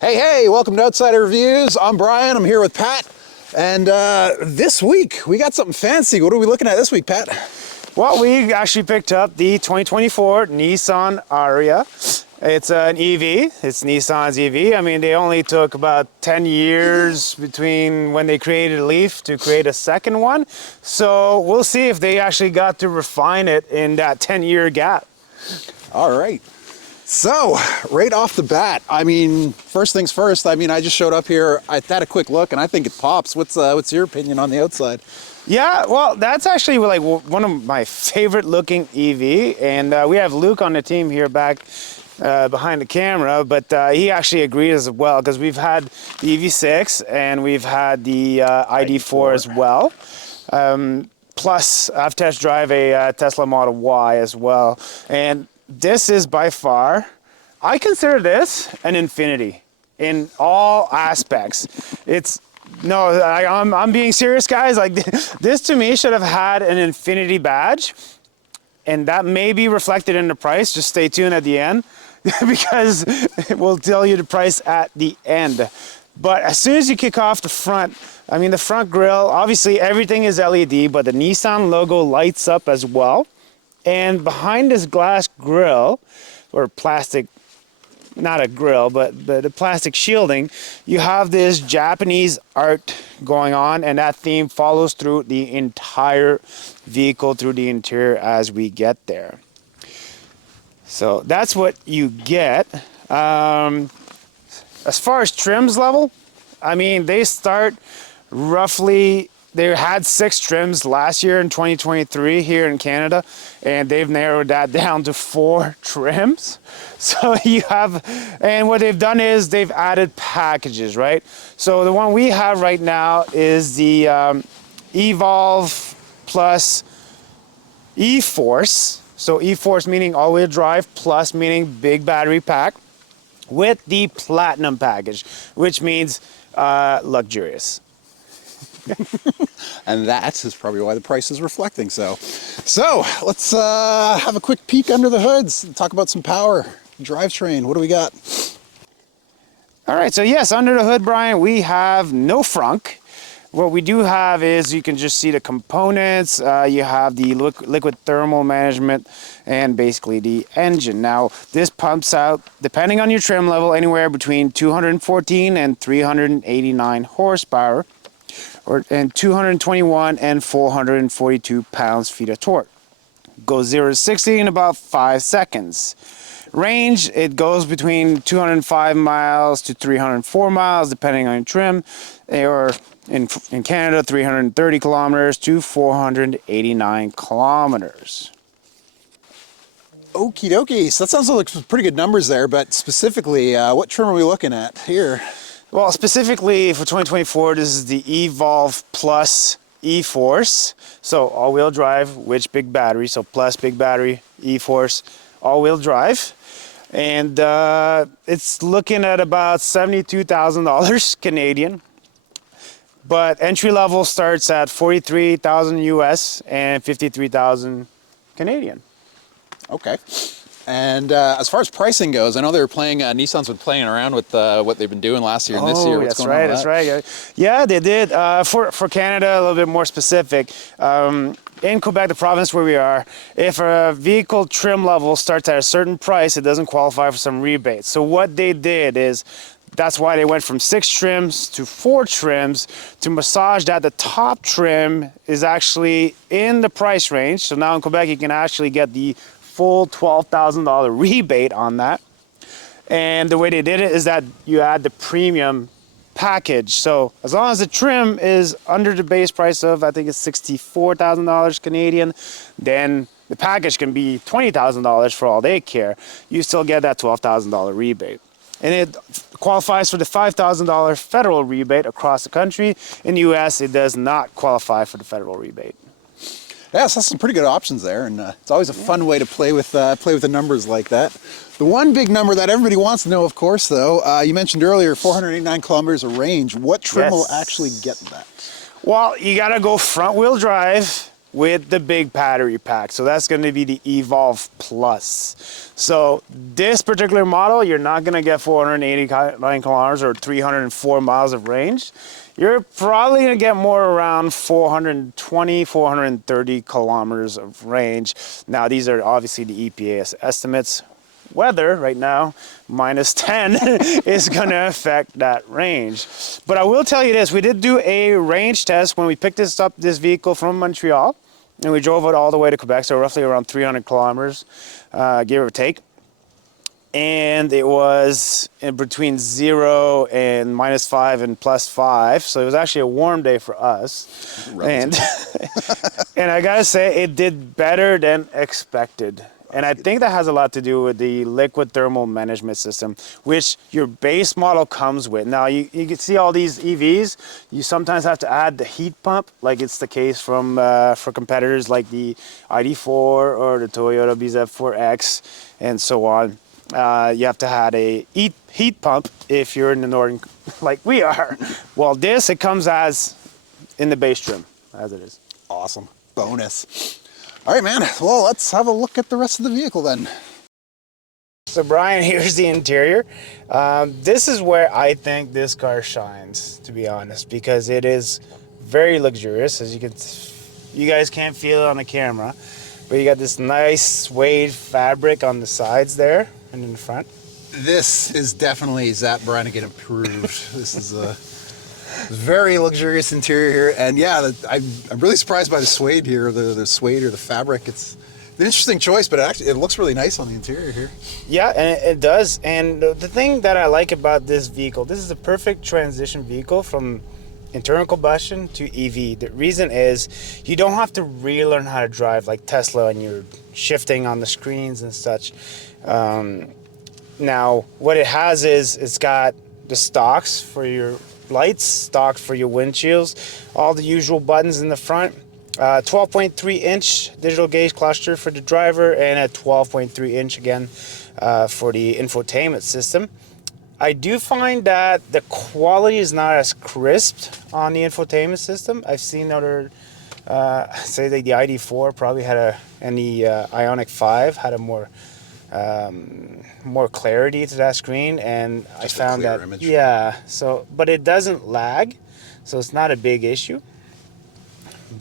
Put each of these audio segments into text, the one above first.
Hey, welcome to Outsider Reviews. I'm Brian, I'm here with Pat. And this week, we got something fancy. What are we looking at this week, Pat? Well, we actually picked up the 2024 Nissan Ariya. It's an EV, it's Nissan's EV. I mean, they only took about 10 years between when they created a Leaf to create a second one. So we'll see if they actually got to refine it in that 10-year gap. All right. So, right off the bat, I mean, first things first, I mean, I just showed up here, I had a quick look, and I think it pops. What's your opinion on the outside? Yeah, well, that's actually like one of my favorite looking EV, and we have Luke on the team here back behind the camera, but he actually agreed as well, because we've had the EV6 and we've had the ID4 as well. Plus, I've test drive a Tesla Model Y as well, and this is by far, I consider this an infinity in all aspects. I'm being serious, guys. Like, this to me should have had an infinity badge, and that may be reflected in the price. Just stay tuned at the end because it will tell you the price at the end. But as soon as you kick off the front, I mean, the front grille, obviously everything is LED, but the Nissan logo lights up as well. And behind this glass grille, or plastic, not a grill, but the plastic shielding, you have this Japanese art going on, and that theme follows through the entire vehicle, through the interior as we get there. So that's what you get. As far as trims level, I mean, they start roughly, they had 6 trims last year in 2023 here in Canada, and they've narrowed that down to 4 trims. So you have, and what they've done is they've added packages, right? So the one we have right now is the Evolve Plus E-Force. So E-Force meaning all-wheel drive, plus meaning big battery pack, with the Platinum package, which means luxurious. And that is probably why the price is reflecting so. So, let's have a quick peek under the hoods and talk about some power, drivetrain. What do we got? All right, so yes, under the hood, Brian, we have no frunk. What we do have is you can just see the components. You have the liquid thermal management and basically the engine. Now, this pumps out, depending on your trim level, anywhere between 214 and 389 horsepower. And 221 and 442 pounds-feet of torque. Goes 0 to 60 in about 5 seconds. Range, it goes between 205 miles to 304 miles, depending on your trim, or in Canada, 330 kilometers to 489 kilometers. Okie dokie, so that sounds like some pretty good numbers there, but specifically, what trim are we looking at here? Well, specifically for 2024, this is the Evolve Plus E-Force. So all-wheel drive, which big battery, so plus big battery, E-Force, all-wheel drive. And it's looking at about $72,000 Canadian. But entry level starts at $43,000 US and $53,000 Canadian. Okay. And as far as pricing goes, I know they were playing, Nissan's been playing around with what they've been doing last year and this year. What's going on with that? That's right. Yeah, they did. For Canada, a little bit more specific. In Quebec, the province where we are, if a vehicle trim level starts at a certain price, it doesn't qualify for some rebates. So what they did is, that's why they went from 6 trims to 4 trims to massage that. The top trim is actually in the price range. So now in Quebec, you can actually get the full $12,000 rebate on that. And the way they did it is that you add the premium package. So as long as the trim is under the base price of, I think it's $64,000 Canadian, then the package can be $20,000 for all they care. You still get that $12,000 rebate. And it qualifies for the $5,000 federal rebate across the country. In the US, it does not qualify for the federal rebate. Yeah, so that's some pretty good options there, and it's always a fun way to play with the numbers like that. The one big number that everybody wants to know, of course, though, you mentioned earlier, 489 kilometers of range. What trim will actually get that? Well, you gotta go front-wheel drive with the big battery pack. So that's going to be the Evolve Plus. So this particular model, you're not going to get 489 kilometers or 304 miles of range. You're probably going to get more around 420, 430 kilometers of range. Now, these are obviously the EPA estimates. Weather right now, -10, is going to affect that range. But I will tell you this, we did do a range test when we picked this vehicle from Montreal, and we drove it all the way to Quebec, so roughly around 300 kilometers, give or take. And it was in between 0 and -5 and +5, so it was actually a warm day for us. And, and I gotta say, it did better than expected. And I think that has a lot to do with the liquid thermal management system, which your base model comes with. Now, you can see all these EVs, you sometimes have to add the heat pump, like it's the case for competitors like the ID4 or the Toyota BZ4X and so on. You have to add a heat pump if you're in the northern, like we are. Well, it comes as in the base trim, as it is. Awesome. Bonus. All right, man. Well, let's have a look at the rest of the vehicle then. So Brian, here's the interior. This is where I think this car shines, to be honest, because it is very luxurious. As you guys can't feel it on the camera, but you got this nice suede fabric on the sides there and in the front. This is definitely Zap Brannigan approved. This is a very luxurious interior here, and yeah, I'm really surprised by the suede here, the suede or the fabric. It's an interesting choice, but it looks really nice on the interior here. Yeah, and it does. And the thing that I like about this vehicle, this is a perfect transition vehicle from internal combustion to EV. The reason is you don't have to relearn how to drive like Tesla and you're shifting on the screens and such. Now, what it has is it's got the stocks for your lights, stock for your windshields, all the usual buttons in the front, 12.3 inch digital gauge cluster for the driver, and a 12.3 inch again for the infotainment system. I do find that the quality is not as crisp on the infotainment system. I've seen other, say like the ID4 probably had and the Ioniq 5 had a more clarity to that screen, and just I found that image. Yeah, so but it doesn't lag, so it's not a big issue.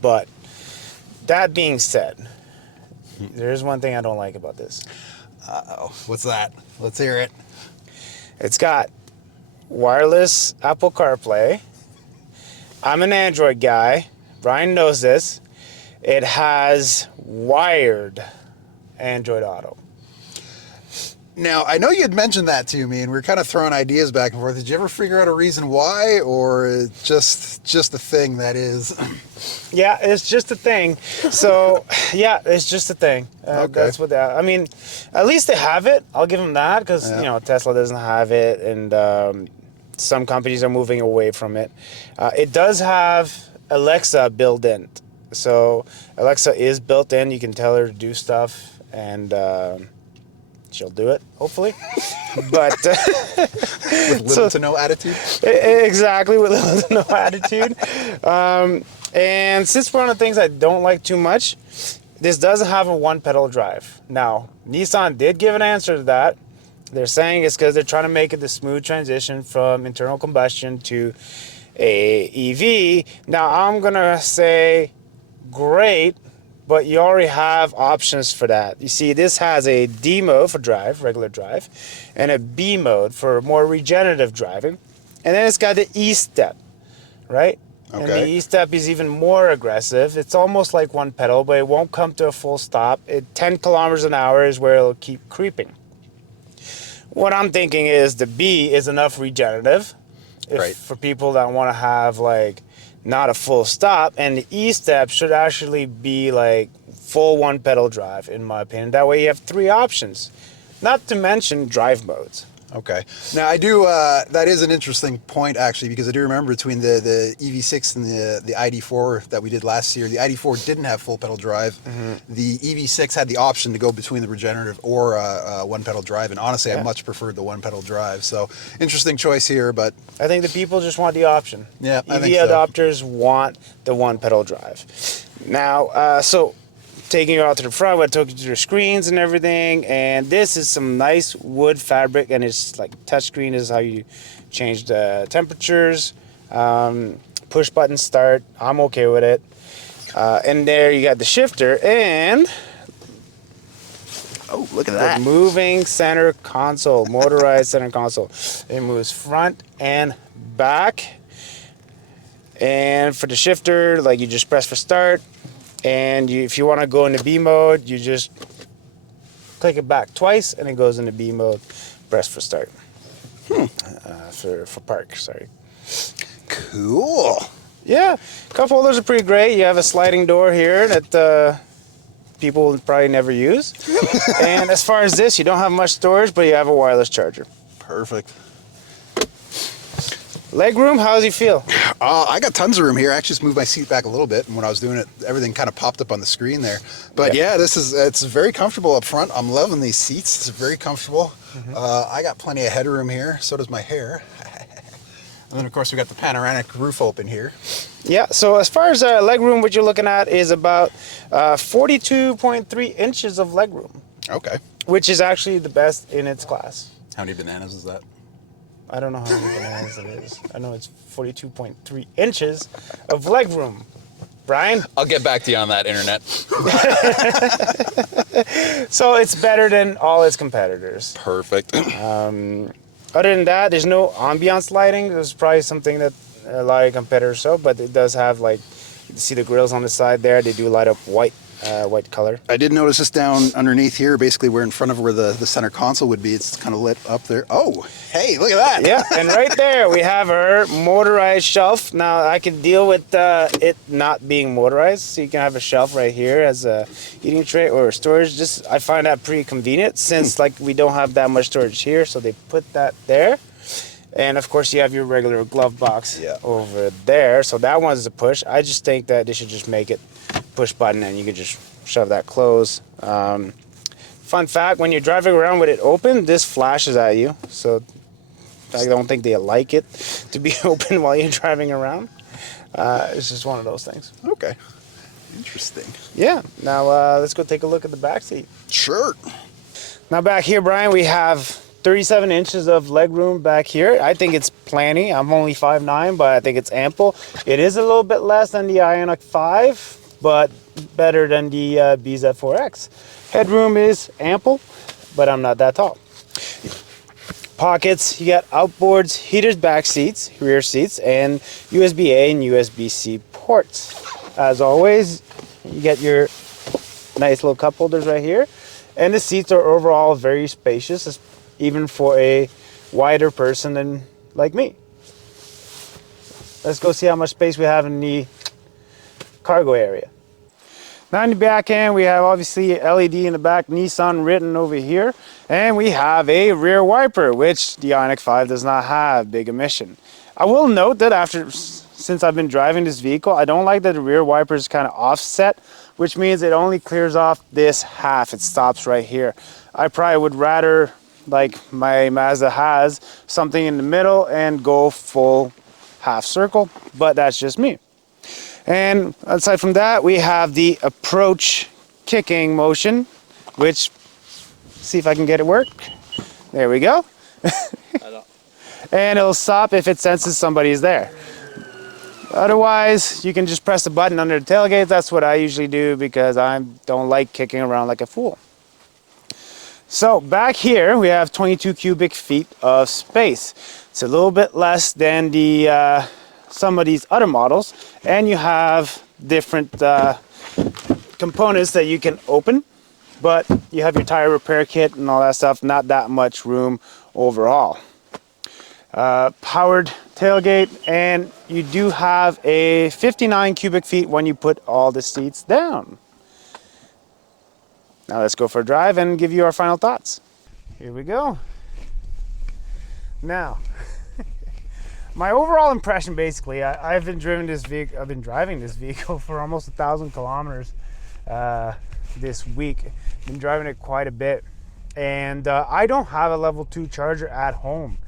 But that being said, there's one thing I don't like about this. Uh-oh, what's that? Let's hear it. It's got wireless Apple CarPlay. I'm an Android guy. Brian knows this. It has wired Android Auto. Now, I know you had mentioned that to me, and we were kind of throwing ideas back and forth. Did you ever figure out a reason why, or just a thing that is? Yeah, it's just a thing. So, yeah, it's just a thing. Okay. That's what I mean, at least they have it. I'll give them that, because, you know, Tesla doesn't have it, and some companies are moving away from it. It does have Alexa built in. So, Alexa is built in. You can tell her to do stuff, and she'll do it, hopefully. But with little to no attitude. Exactly, with little to no attitude. And since one of the things I don't like too much, this doesn't have a one-pedal drive. Now, Nissan did give an answer to that. They're saying it's because they're trying to make it the smooth transition from internal combustion to a EV. Now, I'm gonna say, great. But you already have options for that. You see, this has a D mode for drive, regular drive, and a B mode for more regenerative driving. And then it's got the E-step, right? Okay. And the E-step is even more aggressive. It's almost like one pedal, but it won't come to a full stop. 10 kilometers an hour is where it'll keep creeping. What I'm thinking is the B is enough regenerative for people that want to have like not a full stop, and the E-step should actually be like full one pedal drive, in my opinion. That way you have 3 options, not to mention drive modes. Okay. Now I do, that is an interesting point actually, because I do remember between the EV6 and the ID4 that we did last year, the ID4 didn't have full pedal drive. Mm-hmm. The EV6 had the option to go between the regenerative or one pedal drive, and honestly I much preferred the one pedal drive. So interesting choice here, but I think the people just want the option. Yeah, EV adopters want the one pedal drive. Now, so taking you out to the front, I took you to the screens and everything, and this is some nice wood fabric, and it's like touchscreen is how you change the temperatures. Push button start, I'm okay with it. And there you got the shifter and Oh, look at the that. moving center console, motorized center console. It moves front and back. And for the shifter, like you just press for start. And if you want to go into B mode, you just click it back twice and it goes into B mode. Press for start. For park, sorry. Cool. Yeah, cup holders are pretty great. You have a sliding door here that people will probably never use. And as far as this, you don't have much storage, but you have a wireless charger. Perfect. Leg room, how does he feel? I got tons of room here. I actually just moved my seat back a little bit, and when I was doing it, everything kind of popped up on the screen there. But yeah, it's very comfortable up front. I'm loving these seats. It's very comfortable. I got plenty of headroom here. So does my hair. And then, of course, we got the panoramic roof open here. Yeah, so as far as leg room, what you're looking at is about 42.3 inches of leg room. Okay. Which is actually the best in its class. How many bananas is that? I don't know how many bananas it is. I know it's 42.3 inches of leg room. Brian? I'll get back to you on that, internet. So it's better than all its competitors. Perfect. Other than that, there's no ambiance lighting. There's probably something that a lot of competitors show, but it does have, like, you see the grills on the side there. They do light up white color. I did notice this down underneath here, basically where in front of where the center console would be. It's kind of lit up there. Oh, hey, look at that. Yeah, and right there we have our motorized shelf. Now I can deal with it not being motorized, so you can have a shelf right here as a eating tray or storage. Just I find that pretty convenient since like we don't have that much storage here, so they put that there. And of course you have your regular glove box over there, so that one's a push. I just think that they should just make it push button and you can just shove that close. Fun fact, when you're driving around with it open, this flashes at you, so I don't think they like it to be open while you're driving around. It's just one of those things. Okay. Interesting. Yeah, now let's go take a look at the back seat. Sure. Now back here, Brian, we have 37 inches of leg room back here. I think it's plenty. I'm only 5'9", but I think it's ample. It is a little bit less than the Ioniq 5, but better than the BZ4X. Headroom is ample, but I'm not that tall. Pockets, you got outboards, heated back seats, rear seats, and USB-A and USB-C ports. As always, you get your nice little cup holders right here. And the seats are overall very spacious, even for a wider person than like me. Let's go see how much space we have in the cargo area. Now in the back end, we have obviously LED in the back, Nissan written over here, and we have a rear wiper, which the Ioniq 5 does not have, big omission. I will note that since I've been driving this vehicle, I don't like that the rear wiper is kind of offset, which means it only clears off this half. It stops right here. I probably would rather, like my Mazda has, something in the middle and go full half circle, but that's just me. And aside from that, we have the approach kicking motion, which, see if I can get it work. There we go. And it'll stop if it senses somebody's there. Otherwise, you can just press the button under the tailgate. That's what I usually do because I don't like kicking around like a fool. So back here, we have 22 cubic feet of space. It's a little bit less than the some of these other models, and you have different components that you can open, but you have your tire repair kit and all that stuff, not that much room overall. Powered tailgate, and you do have a 59 cubic feet when you put all the seats down. Now let's go for a drive and give you our final thoughts. Here we go. Now, my overall impression, basically, I've been driving this vehicle for almost 1,000 kilometers this week. Been driving it quite a bit, and I don't have a level 2 charger at home.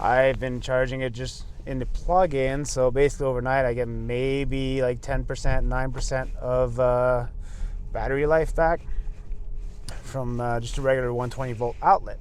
I've been charging it just in the plug-in, so basically overnight I get maybe like 10%, 9% of battery life back from just a regular 120 volt outlet.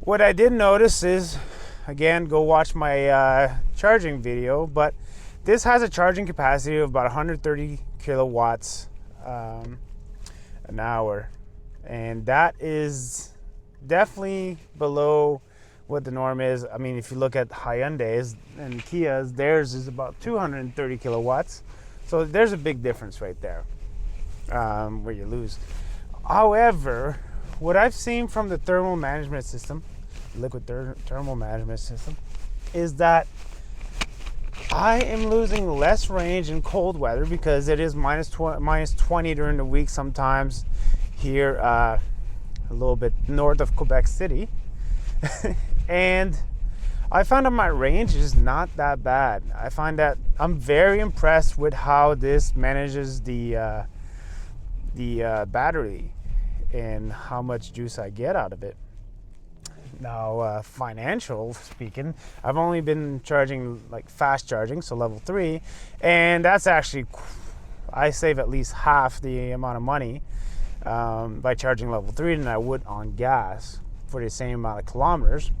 What I did notice is, again, go watch my charging video, but this has a charging capacity of about 130 kilowatts an hour, and that is definitely below what the norm is. I mean, if you look at Hyundai's and Kia's, theirs is about 230 kilowatts, so there's a big difference right there where you lose. However, what I've seen from the thermal management system, liquid thermal management system, is that I am losing less range in cold weather because it is minus 20 during the week sometimes here a little bit north of Quebec City. And I found that my range is not that bad. I find that I'm very impressed with how this manages the battery and how much juice I get out of it. Now, financial speaking, I've only been charging like fast charging, so level 3, and that's actually, I save at least half the amount of money by charging level 3 than I would on gas for the same amount of kilometers.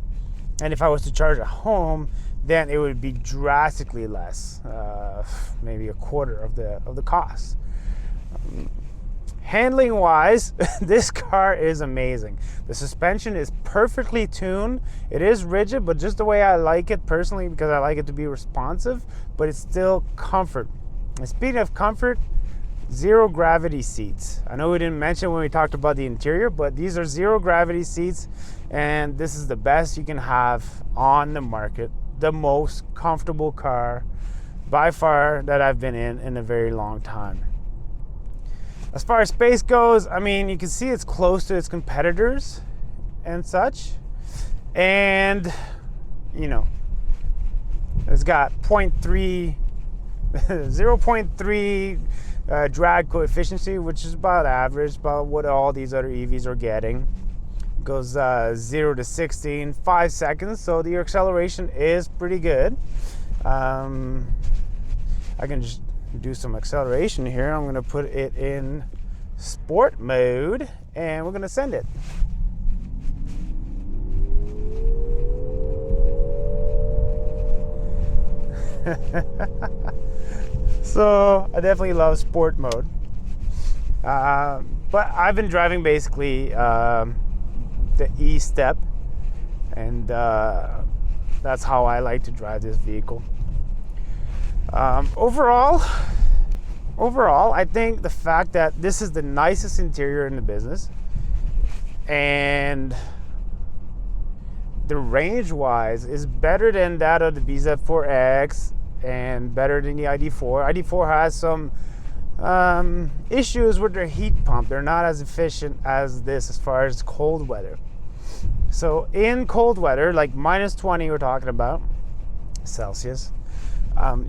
And if I was to charge at home, then it would be drastically less, maybe a quarter of the cost. Handling wise, this car is amazing. The suspension is perfectly tuned. It is rigid, but just the way I like it personally, because I like it to be responsive, but it's still comfort. And speaking of comfort, zero gravity seats. I know we didn't mention when we talked about the interior, but these are zero gravity seats, and this is the best you can have on the market. The most comfortable car by far that I've been in a very long time. As far as space goes, I mean, you can see it's close to its competitors and such. And, you know, it's got 0.3 drag coefficient, which is about average, about what all these other EVs are getting. It goes 0 to 60 in 5 seconds, so the acceleration is pretty good. I can just do some acceleration here. I'm going to put it in sport mode and we're going to send it. So I definitely love sport mode, but I've been driving basically the E-Step, and that's how I like to drive this vehicle. Overall, I think the fact that this is the nicest interior in the business, and the range-wise is better than that of the BZ4X and better than the ID4. ID4 has some issues with their heat pump. They're not as efficient as this as far as cold weather. So in cold weather, like minus 20 we're talking about, Celsius,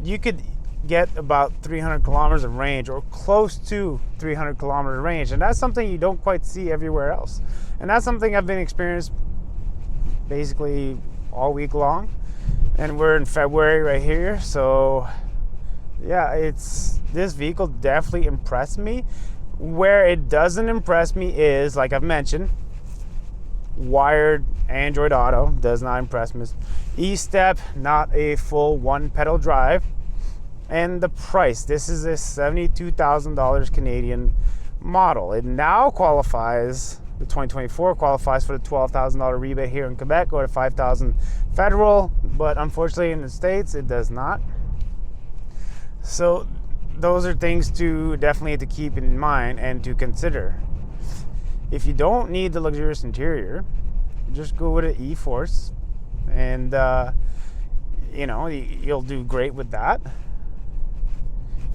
you could get about 300 kilometers of range, or close to 300 kilometers of range, and that's something you don't quite see everywhere else. And that's something I've been experienced basically all week long, and we're in February right here. So yeah, this vehicle definitely impressed me. Where it doesn't impress me is, like I've mentioned, wired Android Auto does not impress me. E-Step, not a full one pedal drive. And the price, this is a $72,000 Canadian model. It now qualifies, the 2024 qualifies for the $12,000 rebate here in Quebec, or the $5,000 federal, but unfortunately in the States it does not. So those are things to definitely to keep in mind and to consider. If you don't need the luxurious interior, just go with an E-Force, and you know, you'll do great with that.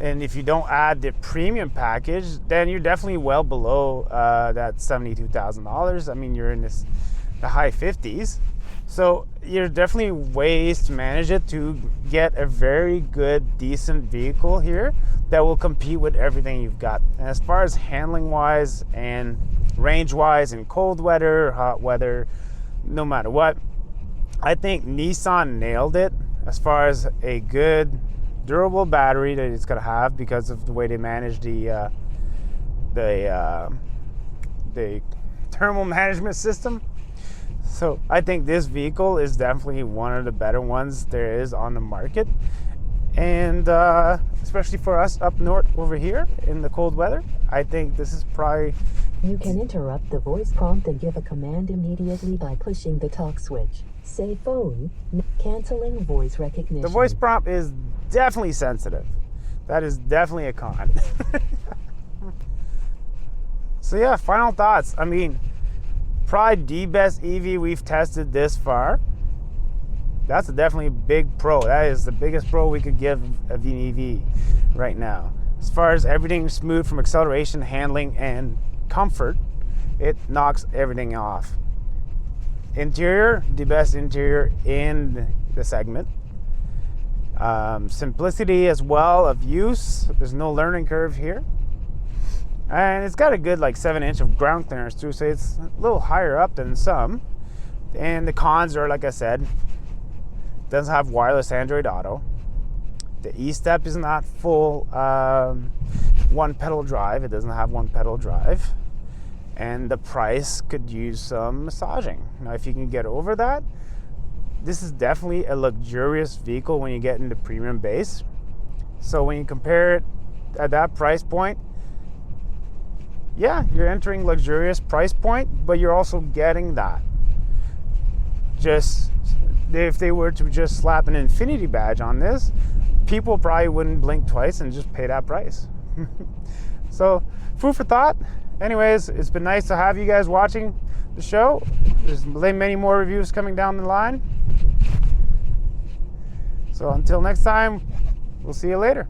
And if you don't add the premium package, then you're definitely well below that $72,000. I mean, you're in the high 50s. So there's definitely ways to manage it to get a very good, decent vehicle here that will compete with everything you've got. And as far as handling wise and range wise in cold weather, hot weather, no matter what, I think Nissan nailed it as far as a good, durable battery that it's going to have because of the way they manage the thermal management system. So I think this vehicle is definitely one of the better ones there is on the market. And especially for us up north over here in the cold weather, I think this is probably... You can interrupt the voice prompt and give a command immediately by pushing the talk switch. Say phone, canceling voice recognition. The voice prompt is definitely sensitive. That is definitely a con. So yeah, final thoughts. I mean, probably the best EV we've tested this far. That's definitely a big pro. That is the biggest pro we could give of an EV right now. As far as everything smooth from acceleration, handling, and comfort, it knocks everything off. Interior, the best interior in the segment. Simplicity as well of use. There's no learning curve here. And it's got a good like 7-inch of ground clearance too, so it's a little higher up than some. And the cons are, like I said, it doesn't have wireless Android Auto. The E-Step is not full one pedal drive. It doesn't have one pedal drive. And the price could use some massaging. Now, if you can get over that, this is definitely a luxurious vehicle when you get into premium base. So when you compare it at that price point, yeah, you're entering luxurious price point, but you're also getting that. Just if they were to just slap an Infinity badge on this, people probably wouldn't blink twice and just pay that price. So, food for thought. Anyways, it's been nice to have you guys watching the show. There's many more reviews coming down the line. So until next time, we'll see you later.